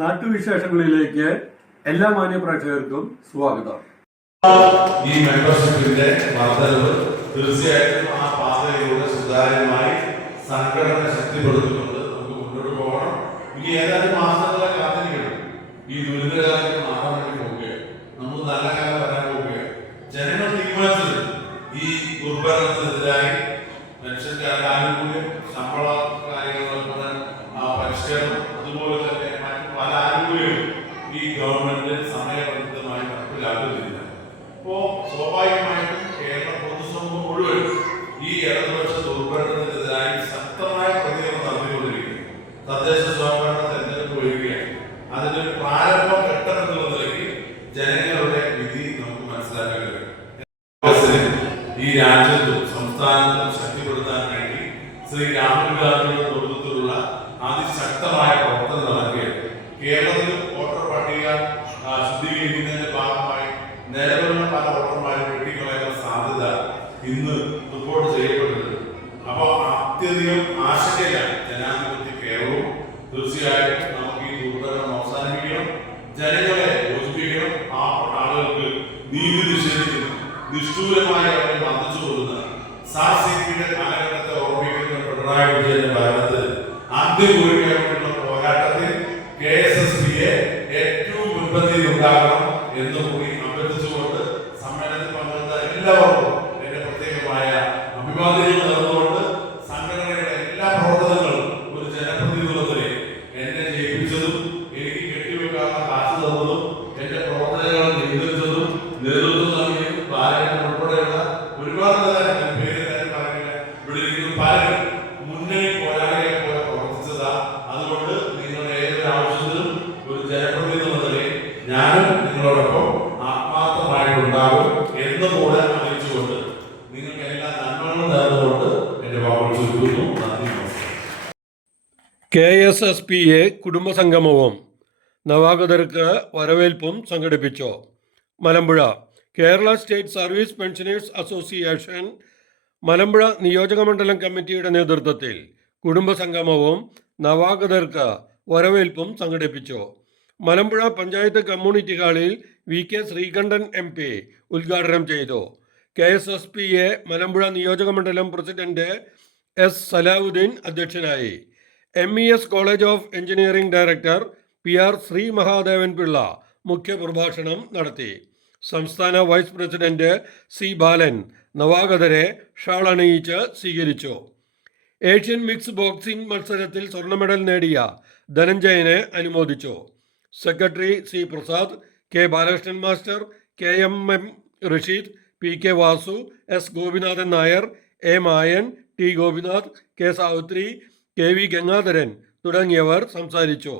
നാട്ടുവിശേഷങ്ങളിലേക്ക് എല്ലാ മാന്യ പ്രേക്ഷകർക്കും സ്വാഗതം. ഈ മെമ്പർഷിപ്പിന്റെ വർധനവ് തീർച്ചയായിട്ടും ആ പാതയിലൂടെ സുതാര്യമായി സംഘടന ശക്തിപ്പെടുത്തിക്കൊണ്ട് നമുക്ക് മുന്നോട്ട് പോകണം. ഇനി ഏതാനും മാസങ്ങളെ കാത്തിരിക്കണം. ഈ ദുരിതകാലത്ത് മാറാൻ വേണ്ടി പോവുകയാണ്. നമുക്ക് നല്ല കാലം വരാൻ പോവുകയാണ്. ജനങ്ങൾ തീരുമാനിച്ചത് ഈ ദുർഭരണത്തിനെതിരായി മനുഷ്യന്റെ ആനുകൂല്യം, ശമ്പള കാര്യങ്ങളെ പരിഷ്കരണം, അതുപോലെ തന്നെ മറ്റു പല ആനുകൂല്യങ്ങളും ഈ ഗവൺമെന്റ് സമയബന്ധിതമായി നടപ്പിലാക്കുന്നില്ല. അപ്പോ സ്വാഭാവികമായിട്ടും കേരള പൊതുസമൂഹം മുഴുവൻ ഈ ഇടതുപക്ഷ ദുർഭരണത്തിനെതിരായി ശക്തമായ പ്രതികരണം നടത്തിക്കൊണ്ടിരിക്കുന്നു. തദ്ദേശ സ്വയംഭരണ തെരഞ്ഞെടുപ്പ് വരികയാണ്. അതിന്റെ ഒരു പ്രാരംഭ ഘട്ടം എന്നുള്ള നിലയ്ക്ക് ജനങ്ങളുടെ വിധി നമുക്ക് മനസ്സിലാക്കാൻ കഴിയും. ഈ രാജ്യത്തും സംസ്ഥാനത്തും ശക്തിപ്പെടുത്താൻ വേണ്ടി ശ്രീ രാഹുൽ ഗാന്ധിയുടെ നേതൃത്വത്തിലുള്ള അതിശക്തമായ പ്രവർത്തനം നടക്കുകയാണ്. കേരളത്തിൽ വോട്ടർ പട്ടിക ശുദ്ധീകരിക്കുന്നതിന്റെ ഭാഗമായി നിലവിലുള്ള പല വോട്ടർമാരും വെട്ടിക്കളയാനുള്ള സാധ്യത ഇന്ന് റിപ്പോർട്ട് ചെയ്യപ്പെട്ടിട്ടുണ്ട്. അപ്പോൾ അത്യധികം ആശങ്കയിലാണ് ജനാധിപത്യ കേരളവും. തീർച്ചയായിട്ടും നമുക്ക് ഈ ദുർഭരണം അവസാനിപ്പിക്കണം, ജനങ്ങളെ യോജിപ്പിക്കണം. ആ ആളുകൾക്ക് നീതി നിഷേധിക്കുന്ന, നിഷ്ഠൂരമായി അവരെ മർദ്ദിച്ചു കൊല്ലുന്ന സാർ-സിപിയുടെ കാലഘട്ടത്തെ ഓർമ്മിക്കുന്ന പിണറായി വിജയന്റെ ഭരണത്തിൽ ആദ്യം കുറിക്കാനുള്ള പോരാട്ടത്തിൽ KSSBയെ ഏറ്റവും മുൻപന്തിയിൽ ഉണ്ടാകണം എന്ന് കൂടി അഭ്യർത്ഥിച്ചുകൊണ്ട് സമ്മേളനത്തിൽ പങ്കെടുത്ത എല്ലാവർക്കും എന്റെ പ്രത്യേകമായ അഭിവാദ്യങ്ങൾ നേർന്നുകൊണ്ട് സംഘടനയുടെ എല്ലാ പ്രവർത്തനങ്ങളും ഒരു ജനപ്രതിനിധികളെ എന്നെ ജയിപ്പിച്ചതും എനിക്ക് കെട്ടിവെക്കാനുള്ള കാശ് തന്നതും എന്റെ പ്രവർത്തനങ്ങൾ നിയന്ത്രിച്ചതും നേതൃത്വം നൽകിയതും ബാലകൻ ഉൾപ്പെടെയുള്ള ഒരുപാട് പേര് പറയുക വിളിക്കുന്ന പലരും മുന്നണി പോരാളിയെ പോലെ പ്രവർത്തിച്ചതാ. അതുകൊണ്ട് നിങ്ങളുടെ ഏതൊരു ആവശ്യത്തിലും ഒരു ജനപ്രതിനിധി എന്ന നിലയിൽ ഞാനും നിങ്ങളോടൊപ്പം ആത്മാർത്ഥമായിട്ടുണ്ടാകും എന്ന് കൂടെ അറിയിച്ചുകൊണ്ട് നിങ്ങൾക്ക് എല്ലാ നന്മകളും നേർന്നുകൊണ്ട് എന്റെ വാക്കുകൾ ചുരുക്കുന്നു. നന്ദി, നമസ്കാരം. KSSPA കുടുംബസംഗമവും നവാഗതർക്ക് വരവേൽപ്പും സംഘടിപ്പിച്ചു. Malampuzha Kerala state service pensioners association Malampuzha നിയോജകമണ്ഡലം കമ്മിറ്റിയുടെ നേതൃത്വത്തിൽ കുടുംബസംഗമവും നവാഗതർക്ക് വരവേൽപ്പും സംഘടിപ്പിച്ചു. മലമ്പുഴ പഞ്ചായത്ത് കമ്മ്യൂണിറ്റി ഹാളിൽ VK ശ്രീകണ്ഠൻ MP ഉദ്ഘാടനം ചെയ്തു. KSSPA മലമ്പുഴ നിയോജകമണ്ഡലം പ്രസിഡന്റ് S സലാവുദ്ദീൻ അധ്യക്ഷനായി. MES college of engineering director PR Shri Mahadevan Pillai മുഖ്യപ്രഭാഷണം നടത്തി. സംസ്ഥാന വൈസ് പ്രസിഡന്റ് C ബാലൻ നവാഗതരെ ഷാൾ അണിയിച്ച് സ്വീകരിച്ചു. ഏഷ്യൻ മിക്സ് ബോക്സിംഗ് മത്സരത്തിൽ സ്വർണ്ണ മെഡൽ നേടിയ ധനഞ്ജയനെ അനുമോദിച്ചു. Secretary C Prasad, K Balakrishnan master, KMM Rasheed, PK Vasu, S Gopinathan Nair, A Mayan, T Gopinath, K Savitri, KV Gangadharan തുടങ്ങിയവർ സംസാരിച്ചു.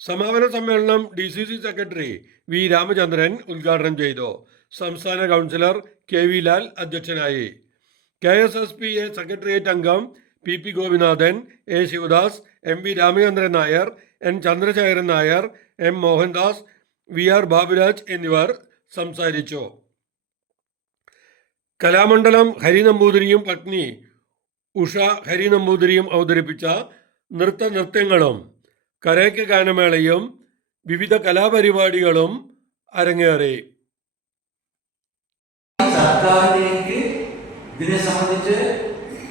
സമാപന സമ്മേളനം DCC സെക്രട്ടറി V രാമചന്ദ്രൻ ഉദ്ഘാടനം ചെയ്തു. സംസ്ഥാന കൗൺസിലർ KV ലാൽ അധ്യക്ഷനായി. KSSPA സെക്രട്ടേറിയറ്റ് അംഗം PP Gopinathan, A Sivadas, MV Ramachandran Nair, N Chandrasekharan Nair, M Mohandas, VR Baburaj എന്നിവർ സംസാരിച്ചു. കലാമണ്ഡലം ഹരിനമ്പൂതിരിയും പത്നി ഉഷ ഹരിനമ്പൂതിരിയും അവതരിപ്പിച്ച നൃത്തങ്ങളും കരയ്ക്ക് ഗാനമേളയും വിവിധ കലാപരിപാടികളും അരങ്ങേറി. സർക്കാരിലേക്ക് ഇതിനെ സംബന്ധിച്ച്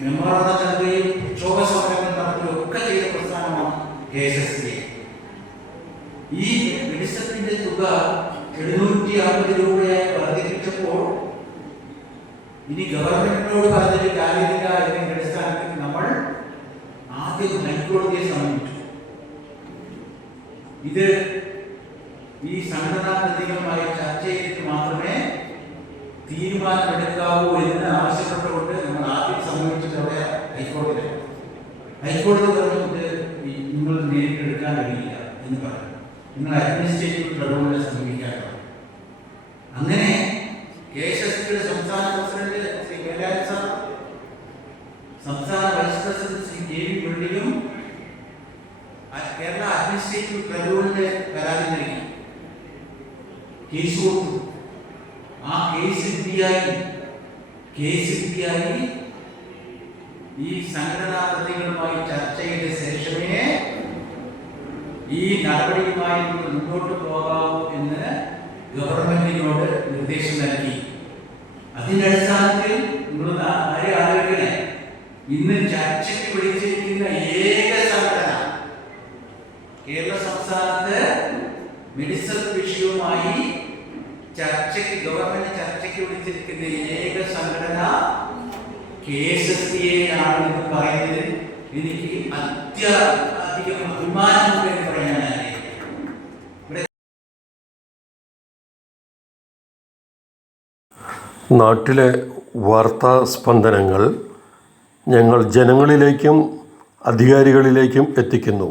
മെമ്മോറാണ്ടം നൽകുകയും പ്രക്ഷോഭ സമരങ്ങൾ നടത്തുകയും ഒക്കെ ചെയ്ത പ്രസ്ഥാനമാണ് KSSPA. ഈ മെഡിസത്തിന്റെ തുക 750 രൂപയായി വർദ്ധിപ്പിച്ചപ്പോൾ ഇനി ഗവൺമെന്റിനോട് പറഞ്ഞൊരു കാര്യമില്ല എന്നതിന്റെ അടിസ്ഥാനത്തിൽ നമ്മൾ ആദ്യം ഹൈക്കോടതിയെ സമീപിച്ചു. ഇത് ഈ സംഘടനാ പ്രതികളുമായി ചർച്ച ചെയ്തിട്ട് മാത്രമേ തീരുമാനമെടുക്കാവൂ എന്ന് ആവശ്യപ്പെട്ടുകൊണ്ട് നമ്മൾ ആദ്യം സമീപിച്ചത് അവിടെ ഹൈക്കോടതി പറഞ്ഞിട്ട് നിങ്ങൾ നേരിട്ട് എടുക്കാൻ കഴിയില്ല എന്ന് പറഞ്ഞു. നിങ്ങൾ അഡ്മിനിസ്ട്രേറ്റീവ് ട്രിബ്യൂണലിനെ സമീപിക്കാൻ പറഞ്ഞു. അങ്ങനെ KSSPയുടെ സംസ്ഥാന പ്രസിഡന്റ് ശ്രീ വേലായുധ സാർ, സംസ്ഥാന വൈസ് പ്രസിഡന്റ് ശ്രീ KV മുരളിയും കേരള അഡ്മിനിസ്ട്രേറ്റീവ് ട്രിബ്യൂണലിന്റെ പരാതി നൽകി, കേസ് കൊടുത്തു. ആ കേസ് വിധിയായി ഈ സംഘടനാ പ്രതികളുമായി ചർച്ച ചെയ്ത ശേഷമേ ഈ നടപടിയുമായി നിങ്ങൾ മുന്നോട്ട് പോകാവൂ എന്ന് ഗവൺമെന്റിനോട് നിർദ്ദേശം നൽകി. അതിന്റെ അടിസ്ഥാനത്തിൽ നിങ്ങൾ ആലോചിക്കണേ, ഇന്ന് ചർച്ചയ്ക്ക് വിളിച്ചിരിക്കുന്ന ഏക സംഘടന കേരള സംസ്ഥാനത്ത് മെഡിസിൻ വിഷയവുമായി ഗവൺമെന്റ് ചർച്ചയ്ക്ക് വിളിച്ചിരിക്കുന്ന ഏക സംഘടന KSSTA ആണെന്ന് പറയുന്നത് എനിക്ക് അത്യധികം അഭിമാനമുണ്ട് എന്ന് പറയാൻ നാട്ടിലെ വാർത്താ സ്പന്ദനങ്ങൾ ഞങ്ങൾ ജനങ്ങളിലേക്കും അധികാരികളിലേക്കും എത്തിക്കുന്നു.